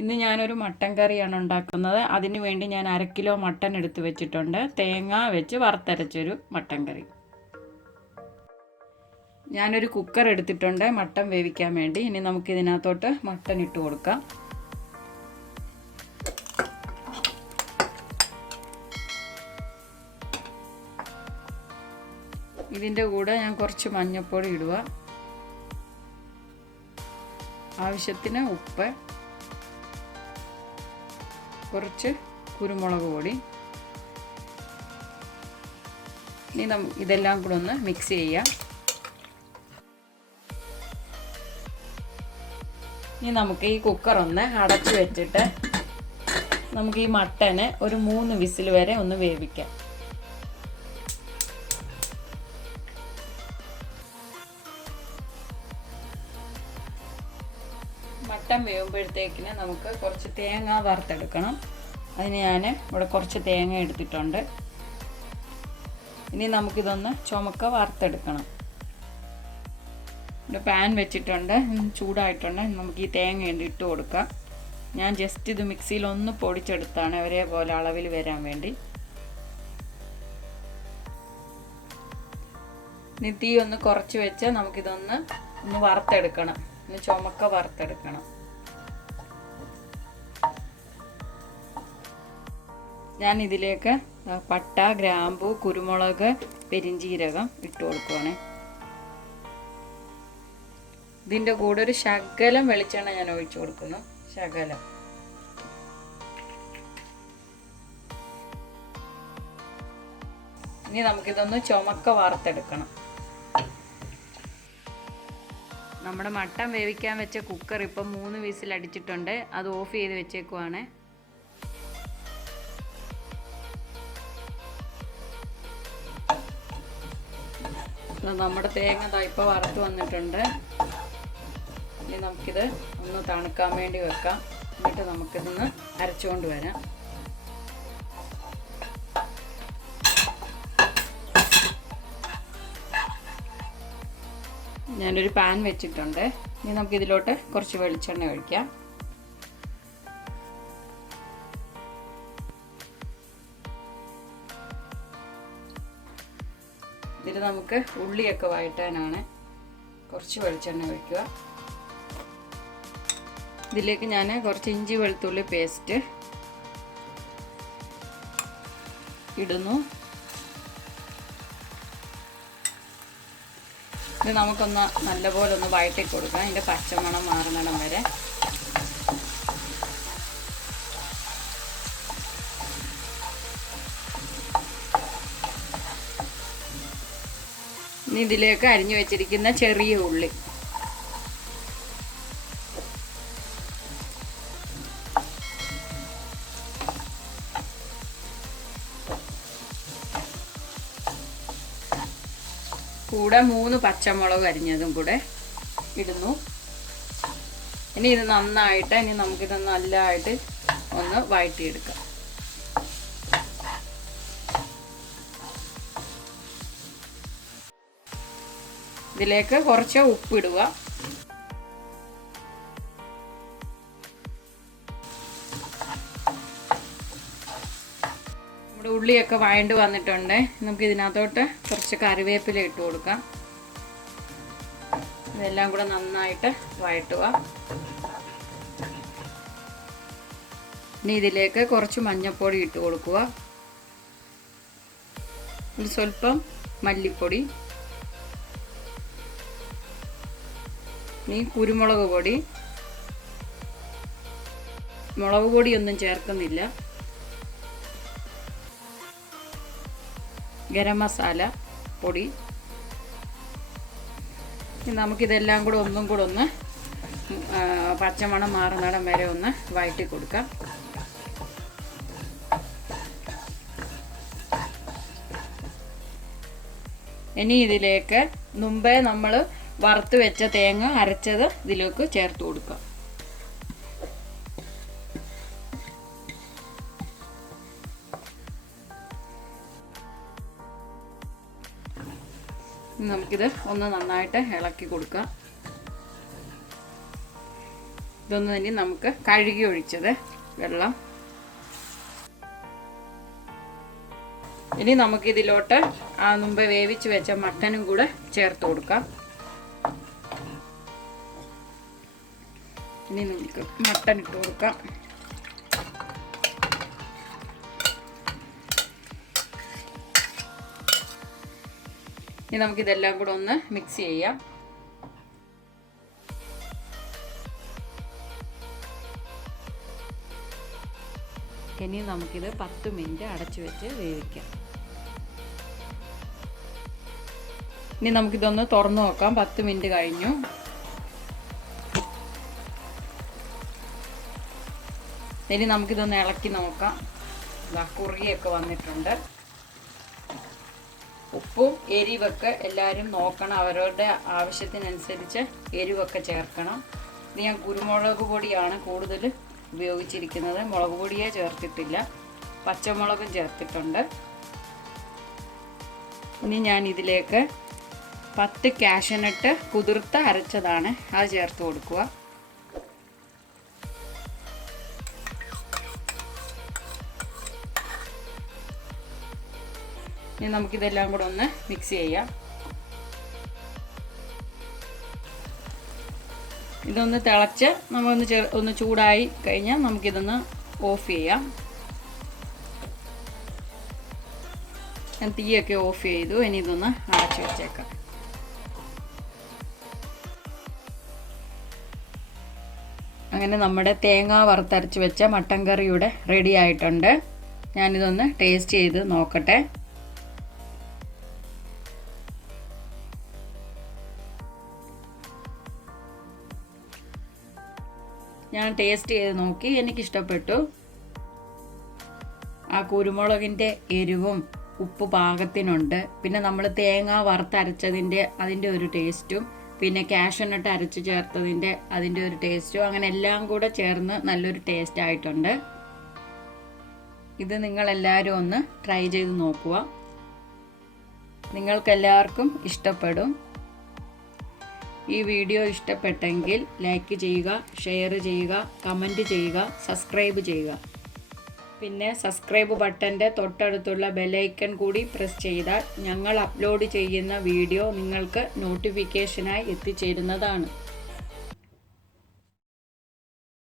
ഇന്ന് ഞാനൊരു മട്ടൻ കറിയാണ് ഉണ്ടാക്കുന്നത്. അതിനു വേണ്ടി ഞാൻ 1/2 കിലോ മട്ടൻ എടുത്ത് വെച്ചിട്ടുണ്ട്. തേങ്ങ വെച്ച് വറുത്തരച്ചൊരു മട്ടൻ കറി. ഞാനൊരു കുക്കർ എടുത്തിട്ടുണ്ട് മട്ടൻ വേവിക്കാൻ വേണ്ടി. ഇനി നമുക്ക് ഇതിനകത്തോട്ട് മട്ടൻ ഇട്ട് കൊടുക്കാം. ഇതിൻ്റെ കൂടെ ഞാൻ കുറച്ച് മഞ്ഞൾപ്പൊടി ഇടുക, ആവശ്യത്തിന് ഉപ്പ്, കുറച്ച് കുരുമുളക് പൊടി. ഇനി ഇതെല്ലാം കൂടെ ഒന്ന് മിക്സ് ചെയ്യാം. ഇനി നമുക്ക് ഈ കുക്കർ ഒന്ന് അടച്ചു വെച്ചിട്ട് നമുക്ക് ഈ മട്ടന് ഒരു 3 വിസിൽ വരെ ഒന്ന് വേവിക്കാം. മട്ടൻ വേവുമ്പോഴത്തേക്കിന് നമുക്ക് കുറച്ച് തേങ്ങ വറുത്തെടുക്കണം. അതിന് ഞാൻ ഇവിടെ കുറച്ച് തേങ്ങ എടുത്തിട്ടുണ്ട്. ഇനി നമുക്കിതൊന്ന് ചുമക്ക വറുത്തെടുക്കണം. ഇവിടെ പാൻ വെച്ചിട്ടുണ്ട്, ചൂടായിട്ടുണ്ട്. നമുക്ക് ഈ തേങ്ങ ഇട്ട് കൊടുക്കാം. ഞാൻ ജസ്റ്റ് ഇത് മിക്സിയിൽ ഒന്ന് പൊടിച്ചെടുത്താണ് ഒരേപോലെ അളവിൽ വരാൻ വേണ്ടി. ഇനി തീ ഒന്ന് കുറച്ച് വെച്ച് നമുക്കിതൊന്ന് വറുത്തെടുക്കണം. ചുമക്ക വറുത്തെടുക്കണം. ഞാൻ ഇതിലേക്ക് പട്ട, ഗ്രാമ്പു, കുരുമുളക്, പെരിഞ്ചീരകം ഇട്ട് കൊടുക്കുവാണ്. ഇതിൻ്റെ കൂടെ ഒരു ശകലം വെളിച്ചെണ്ണ ഞാൻ ഒഴിച്ചു കൊടുക്കുന്നു. ശകലം. ഇനി നമുക്കിതൊന്ന് ചുമക്ക വറുത്തെടുക്കണം. നമ്മുടെ മട്ടൻ വേവിക്കാൻ വെച്ച കുക്കർ ഇപ്പം 3 വിസിൽ അടിച്ചിട്ടുണ്ട്. അത് ഓഫ് ചെയ്ത് വെച്ചേക്കുവാണ്. നമ്മുടെ തേങ്ങ ഇപ്പോൾ വറുത്ത് വന്നിട്ടുണ്ട്. ഇനി നമുക്കിത് ഒന്ന് തണുക്കാൻ വേണ്ടി വെക്കാം. എന്നിട്ട് നമുക്കിതൊന്ന് അരച്ചുകൊണ്ട് വരാം. ഞാനൊരു പാൻ വെച്ചിട്ടുണ്ട്. ഇനി നമുക്കിതിലോട്ട് കുറച്ച് വെളിച്ചെണ്ണ ഒഴിക്കാം. ഇതിൽ നമുക്ക് ഉള്ളിയൊക്കെ വഴറ്റാനാണ്. കുറച്ച് വെളിച്ചെണ്ണ ഒഴിക്കുക. ഇതിലേക്ക് ഞാൻ കുറച്ച് ഇഞ്ചി വെളുത്തുള്ളി പേസ്റ്റ് ഇടുന്നു. ഇത് നമുക്കൊന്ന് നല്ലപോലെ ഒന്ന് വഴറ്റി കൊടുക്കാം. ഇതിൻ്റെ പച്ചമണം മാറുന്നിടം വരെ. ഇനി ഇതിലേക്ക് അരിഞ്ഞു വെച്ചിരിക്കുന്ന ചെറിയ ഉള്ളി, കൂടെ 3 പച്ചമുളക് അരിഞ്ഞതും കൂടെ ഇടുന്നു. ഇനി ഇത് നന്നായിട്ട് നമുക്കിത് നല്ലതായിട്ട് ഒന്ന് വഴറ്റിയെടുക്കാം. ഇതിലേക്ക് കുറച്ച് ഉപ്പിടുക. നമ്മുടെ ഉള്ളിയൊക്കെ വഴണ്ട് വന്നിട്ടുണ്ട്. നമുക്ക് ഇതിനകത്തോട്ട് കുറച്ച് കറിവേപ്പില ഇട്ട് കൊടുക്കാം. ഇതെല്ലാം കൂടെ നന്നായിട്ട് വഴറ്റുക. ഇനി ഇതിലേക്ക് കുറച്ച് മഞ്ഞൾപ്പൊടി ഇട്ട് കൊടുക്കുക. ഒരു സ്വല്പം മല്ലിപ്പൊടി, ഇനി കുരുമുളക് പൊടി. മുളക് പൊടിയൊന്നും ചേർക്കുന്നില്ല. ഗരം മസാല പൊടി. നമുക്കിതെല്ലാം കൂടെ ഒന്നും കൂടെ ഒന്ന് പച്ചമണം മാറുന്നിടം വരെ ഒന്ന് വഴറ്റി കൊടുക്കാം. ഇനി ഇതിലേക്ക് മുമ്പേ നമ്മൾ വറുത്ത് വെച്ച തേങ്ങ അരച്ചത് ഇതിലേക്ക് ചേർത്ത് കൊടുക്കാം. നമുക്കിത് ഒന്ന് നന്നായിട്ട് ഇളക്കി കൊടുക്കാം. ഇതൊന്ന് ഇനി നമുക്ക് കഴുകി ഒഴിച്ചത് വെള്ളം. ഇനി നമുക്കിതിലോട്ട് മുമ്പ് വേവിച്ച് വെച്ച മട്ടനും കൂടെ ചേർത്ത് കൊടുക്കാം. ഇനി നമുക്ക് മട്ടൻ ഇട്ട് കൊടുക്കാം. ഇനി നമുക്കിതെല്ലാം കൂടെ ഒന്ന് മിക്സ് ചെയ്യാം. ഇനി നമുക്കിത് 10 മിനിറ്റ് അടച്ചു വെച്ച് വേവിക്കാം. ഇനി നമുക്കിതൊന്ന് തുറന്നു നോക്കാം. 10 മിനിറ്റ് കഴിഞ്ഞു. ഇനി നമുക്കിതൊന്ന് ഇളക്കി നോക്കാം. കുറുകിയൊക്കെ വന്നിട്ടുണ്ട്. ഉപ്പും എരിവൊക്കെ എല്ലാവരും നോക്കണം. അവരവരുടെ ആവശ്യത്തിനനുസരിച്ച് എരിവൊക്കെ ചേർക്കണം. ഇത് ഞാൻ കുരുമുളക് പൊടിയാണ് കൂടുതൽ ഉപയോഗിച്ചിരിക്കുന്നത്. മുളക് പൊടിയെ ചേർത്തിട്ടില്ല, പച്ചമുളകും ചേർത്തിട്ടുണ്ട്. ഇനി ഞാൻ ഇതിലേക്ക് 10 കാഷ്യൂനട്ട് കുതിർത്ത് അരച്ചതാണ്, അത് ചേർത്ത് കൊടുക്കുക. ഇനി നമുക്കിതെല്ലാം കൂടെ ഒന്ന് മിക്സ് ചെയ്യാം. ഇതൊന്ന് തിളച്ച് നമ്മളൊന്ന് ഒന്ന് ചൂടായി കഴിഞ്ഞാൽ നമുക്കിതൊന്ന് ഓഫ് ചെയ്യാം. ഞാൻ തീയൊക്കെ ഓഫ് ചെയ്തു. ഇനി ഇതൊന്ന് അടച്ചു വെച്ചേക്കാം. അങ്ങനെ നമ്മുടെ തേങ്ങ വറുത്തരച്ച് വെച്ച മട്ടൻ കറി ഇവിടെ റെഡി ആയിട്ടുണ്ട്. ഞാനിതൊന്ന് ടേസ്റ്റ് ചെയ്ത് നോക്കട്ടെ. ഞാൻ ടേസ്റ്റ് ചെയ്ത് നോക്കി, എനിക്കിഷ്ടപ്പെട്ടു. ആ കുരുമുളകിൻ്റെ എരിവും ഉപ്പ് പാകത്തിനുണ്ട്. പിന്നെ നമ്മൾ തേങ്ങ വറുത്തരച്ചതിൻ്റെ ഒരു ടേസ്റ്റും പിന്നെ കാഷ്യൂനട്ട് അരച്ച് ചേർത്തതിൻ്റെ ഒരു ടേസ്റ്റും അങ്ങനെ എല്ലാം കൂടെ ചേർന്ന് നല്ലൊരു ടേസ്റ്റ് ആയിട്ടുണ്ട്. ഇത് നിങ്ങളെല്ലാവരും ഒന്ന് ട്രൈ ചെയ്ത് നോക്കുക. നിങ്ങൾക്കെല്ലാവർക്കും ഇഷ്ടപ്പെടും. ഈ വീഡിയോ ഇഷ്ടപ്പെട്ടെങ്കിൽ ലൈക്ക് ചെയ്യുക, ഷെയർ ചെയ്യുക, കമൻറ്റ് ചെയ്യുക, സബ്സ്ക്രൈബ് ചെയ്യുക. പിന്നെ സബ്സ്ക്രൈബ് ബട്ടൻ്റെ തൊട്ടടുത്തുള്ള ബെല്ലൈക്കൺ കൂടി പ്രസ് ചെയ്താൽ ഞങ്ങൾ അപ്ലോഡ് ചെയ്യുന്ന വീഡിയോ നിങ്ങൾക്ക് നോട്ടിഫിക്കേഷനായി എത്തിച്ചേരുന്നതാണ്.